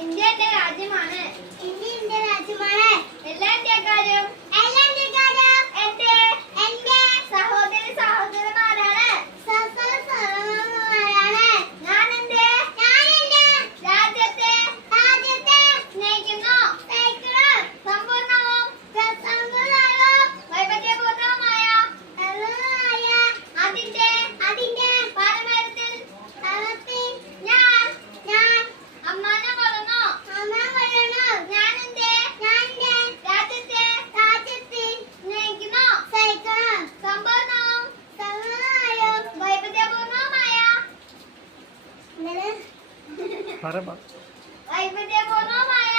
ഇന്ത്യ എന്റെ Para bak. Ay bu ne bunu ama